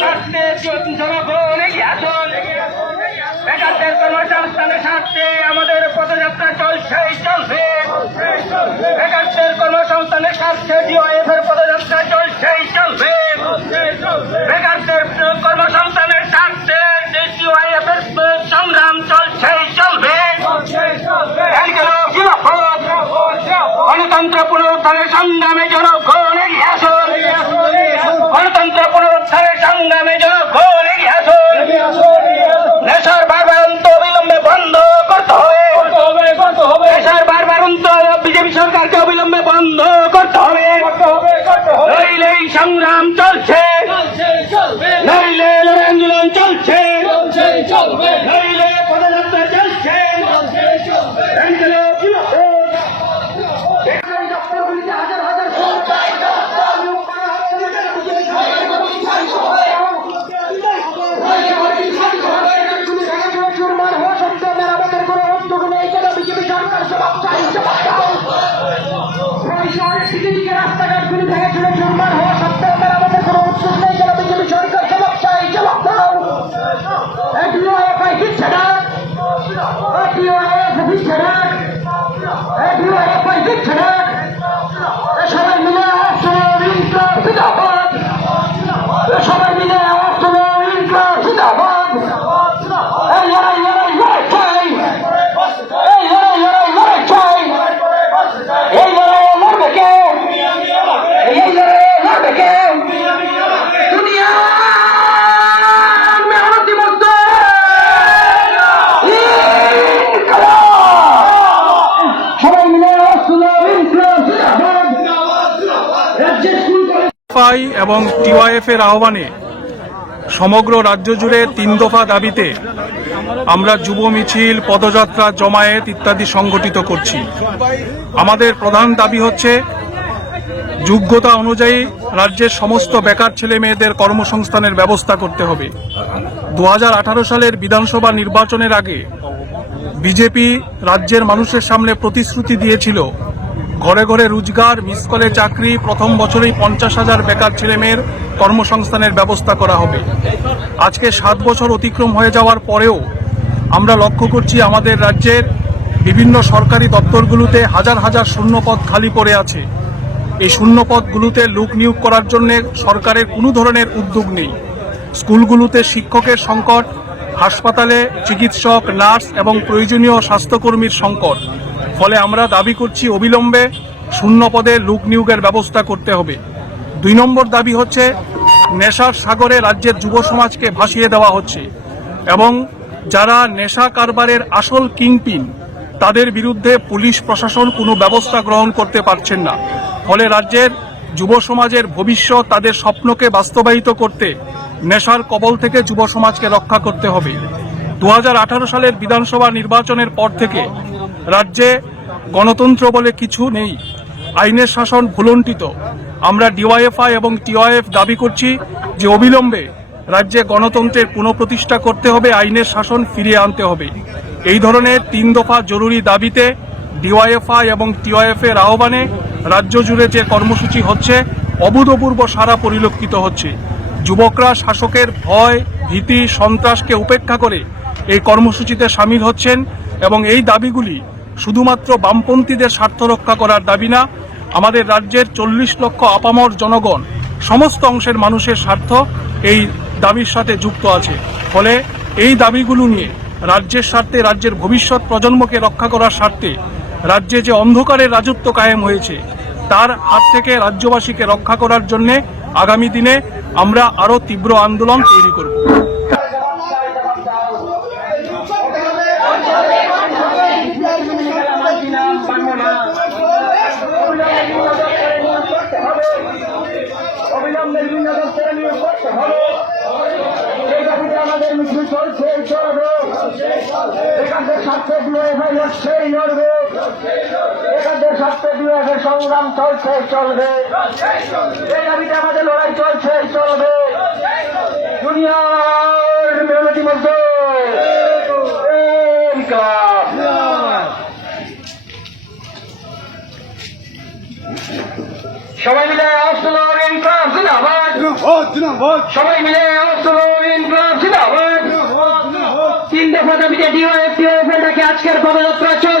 স্বার্থে জনগণ এগিয়ে আসুন। বেকারদের কর্মসংস্থানের স্বার্থে আমাদের পদযাত্রা চলছেই চলবে বেকারদের কর্মসংস্থানের স্বার্থে ডিওএফ এর পদযাত্রা চলছেই চলবে। বেকারদের কর্মসংস্থানের স্বার্থে ডিওএফ এর সংগ্রাম চলছেই চলবে। গণতন্ত্র পুনরুদ্ধারের সংগ্রামে জনগণ এগিয়ে আসুন গণতন্ত্র পুনরুদ্ধারের সংগ্রামে জনগণ এগিয়ে আসুন নেশার বারবারন্ত অবিলম্বে বন্ধ করতে হবে নেশার বারবারন্ত বিজেপি সরকারকে অবিলম্বে বন্ধ করতে হবে নইলে এই সংগ্রাম চলছে। নইলে এফআই এবং টিওয়াইএফ এর আহ্বানে সমগ্র রাজ্য জুড়ে তিন দফা দাবিতে আমরা যুব মিছিল, পদযাত্রা, জমায়েত ইত্যাদি সংগঠিত করছি। আমাদের প্রধান দাবি হচ্ছে, যোগ্যতা অনুযায়ী রাজ্যের সমস্ত বেকার ছেলে মেয়েদের কর্মসংস্থানের ব্যবস্থা করতে হবে। দু হাজার আঠারো সালের বিধানসভা নির্বাচনের আগে বিজেপি রাজ্যের মানুষের সামনে প্রতিশ্রুতি দিয়েছিল ঘরে ঘরে রোজগার, মিস কলে চাকরি, প্রথম বছরেই পঞ্চাশ হাজার বেকার ছেলেমেয়ের কর্মসংস্থানের ব্যবস্থা করা হবে। আজকে সাত বছর অতিক্রম হয়ে যাওয়ার পরেও আমরা লক্ষ্য করছি আমাদের রাজ্যের বিভিন্ন সরকারি দপ্তরগুলোতে হাজার হাজার শূন্যপদ খালি পড়ে আছে। এই শূন্যপদগুলোতে লোক নিয়োগ করার জন্য সরকারের কোনো ধরনের উদ্যোগ নেই। স্কুলগুলোতে শিক্ষকের সংকট হাসপাতালে চিকিৎসক, নার্স এবং প্রয়োজনীয় স্বাস্থ্যকর্মীর সংকট। ফলে আমরা দাবি করছি অবিলম্বে শূন্য পদে লোক নিয়োগের ব্যবস্থা করতে হবে। দুই নম্বর দাবি হচ্ছে, নেশার সাগরে রাজ্যের যুব সমাজকে ভাসিয়ে দেওয়া হচ্ছে এবং যারা নেশা কারবারের আসল কিংপিন, তাদের বিরুদ্ধে পুলিশ প্রশাসন কোনো ব্যবস্থা গ্রহণ করতে পারছেন না। ফলে রাজ্যের যুব সমাজের ভবিষ্যৎ তাদের স্বপ্নকে বাস্তবায়িত করতে নেশার কবল থেকে যুব সমাজকে রক্ষা করতে হবে। দু হাজার আঠারো সালের বিধানসভা নির্বাচনের পর থেকে রাজ্যে গণতন্ত্র বলে কিছু নেই। আইনের শাসন ভুলণ্ঠিত। আমরা ডিওয়াইএফআই এবং টিওয়াইএফ দাবি করছি যে অবিলম্বে রাজ্যে গণতন্ত্রের পুনঃপ্রতিষ্ঠা করতে হবে, আইনের শাসন ফিরিয়ে আনতে হবে। এই ধরনের তিন দফা জরুরি দাবিতে ডিওয়াইএফআই এবং টিওয়াইএফ এর আহ্বানে রাজ্য জুড়ে যে কর্মসূচি হচ্ছে, অভূতপূর্ব সারা পরিলক্ষিত হচ্ছে। যুবকরা শাসকের ভয়, ভীতি, সন্ত্রাসকে উপেক্ষা করে এই কর্মসূচিতে সামিল হচ্ছেন এবং এই দাবিগুলি শুধুমাত্র বামপন্থীদের স্বার্থ রক্ষা করার দাবি না, আমাদের রাজ্যের চল্লিশ লক্ষ আপামর জনগণ, সমস্ত অংশের মানুষের স্বার্থ এই দাবির সাথে যুক্ত আছে। ফলে এই দাবিগুলো নিয়ে রাজ্যের স্বার্থে, রাজ্যের ভবিষ্যৎ প্রজন্মকে রক্ষা করার স্বার্থে রাজ্যে যে অন্ধকারের রাজত্ব কায়েম হয়েছে, তার হাত থেকে রাজ্যবাসীকে রক্ষা করার জন্যে আগামী দিনে আমরা আরও তীব্র আন্দোলন তৈরি করব। স্বার্থে ডিওএফআই লড়ছেই লড়বে। এখানকার স্বার্থে ডিওএফের সংগ্রাম চলছে, চলবে। এই দাবিতে আমাদের লড়াই চলছে, চলবে। দুনিয়ার মেহনতি মধ্যে সবাই মিলে আসলো ইনকাম জিন্দাবাদ। সবাই মিলে অস্ত্র ইনকলাব জিন্দাবাদ। তিন দফা দাবিতে ডিওএফ ডিওএফএটাকে আজকের পদযাত্রা তিন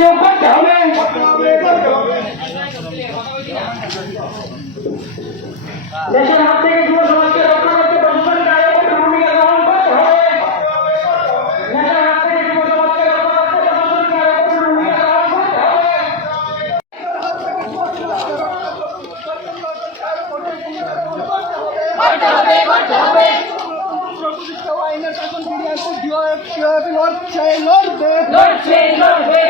প্রয়োজনীয় শিক্ষক নিয়োগ করতে হবে। দেশের হাত থেকে যুব সমাজকে রক্ষা করতে প্রশাসনিক আয়োগের ভূমিকা গ্রহণ করতে হবে। দেশের হাত থেকে যুব সমাজকে রক্ষা করতে প্রশাসনিক আয়োগের ভূমিকা গ্রহণ করতে হবে। লড়ছে লড়বে। রাজ্যের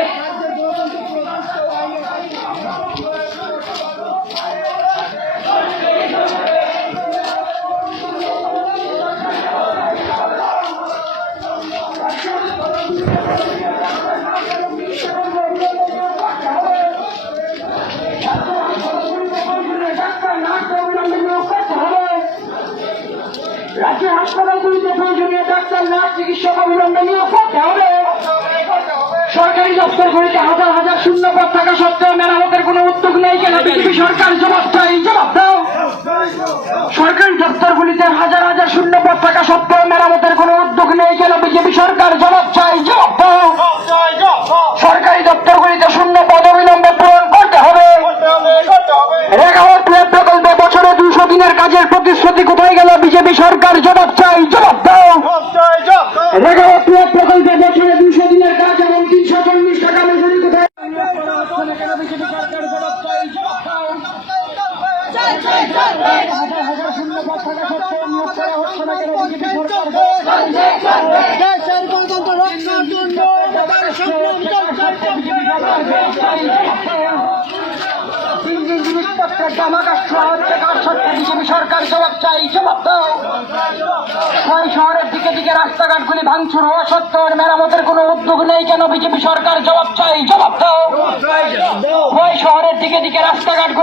হাসপাতালগুলিতে প্রয়োজনীয় ডাক্তার নার্স চিকিৎসক অবিলম্বে নিয়োগ করতে হবে। সরকারি দপ্তরগুলিতে হাজার হাজার শূন্য পদ থাকা সত্ত্বেও মেরামতের কোনো উদ্যোগ নেই কেন? বিজেপি। সরকার জবাব চাই জবাব দাও। সরকারি দপ্তরগুলিতে হাজার হাজার শূন্য পদ থাকা সত্ত্বেও মেরামতের কোনো উদ্যোগ নেই কেন? বিজেপি সরকার জবাব চাই জবাব দাও সরকারি দপ্তরগুলিতে শূন্য পদ অবিলম্বে পূরণ করতে হবে রেখাওয়ার প্লেট প্রকল্পে বছরে দুশো দিনের কাজের প্রতিশ্রুতি কোথায় গেল বিজেপি সরকার জবাব চাই জবাব দাও রেখাওয়ার প্লেট প্রকল্পে বছরে দুশো দিনের কাজ এবং তিনশো চল্লিশ টাকা মজুরি কোথায় দেশের গণতন্ত্র রক্ষার জন্য সংগ্রাম তিন দিন জিনিসপত্রের দাম আকাশ ছোঁয়া হচ্ছে কার সত্ত্বে বিজেপি সরকার? জবাব চাই শহরের দিকে দিকে রাস্তাঘাটগুলি ভাঙচুর সরকার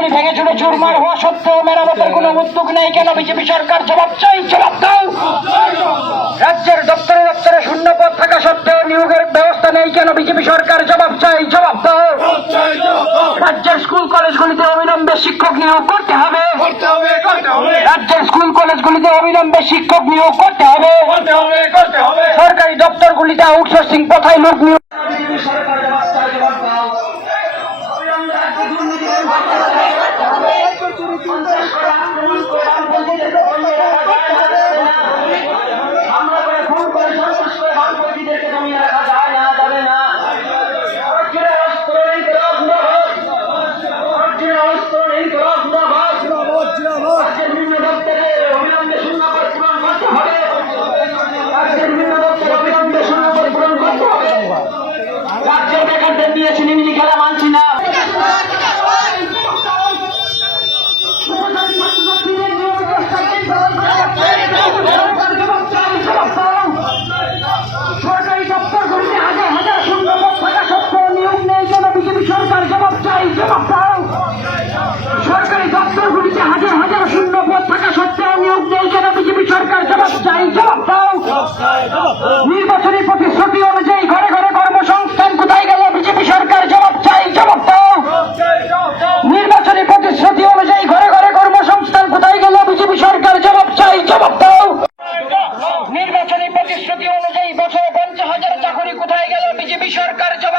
ভেঙে চুরে চুরমার হওয়া সত্ত্বেও মেরামতের কোনো উদ্যোগ নেই কেন বিজেপি সরকার? জবাব চাই, জবাব দাও। রাজ্যের দপ্তরে দপ্তরে শূন্য পদ থাকা সত্ত্বেও নিয়োগের ব্যবস্থা নেই কেন? বিজেপি সরকার জবাব চাই জবাব দাও। রাজ্যের স্কুল কলেজগুলিতে অবিলম্বে শিক্ষক নিয়োগ করতে হবে। রাজ্যের স্কুল কলেজগুলিতে অবিলম্বে শিক্ষক নিয়োগ করতে হবে। সরকারি দপ্তরগুলিতে আউটসোর্সিং প্রথায় লোক নিয়োগ কোথায় গেল বিজেপি সরকার? জবাব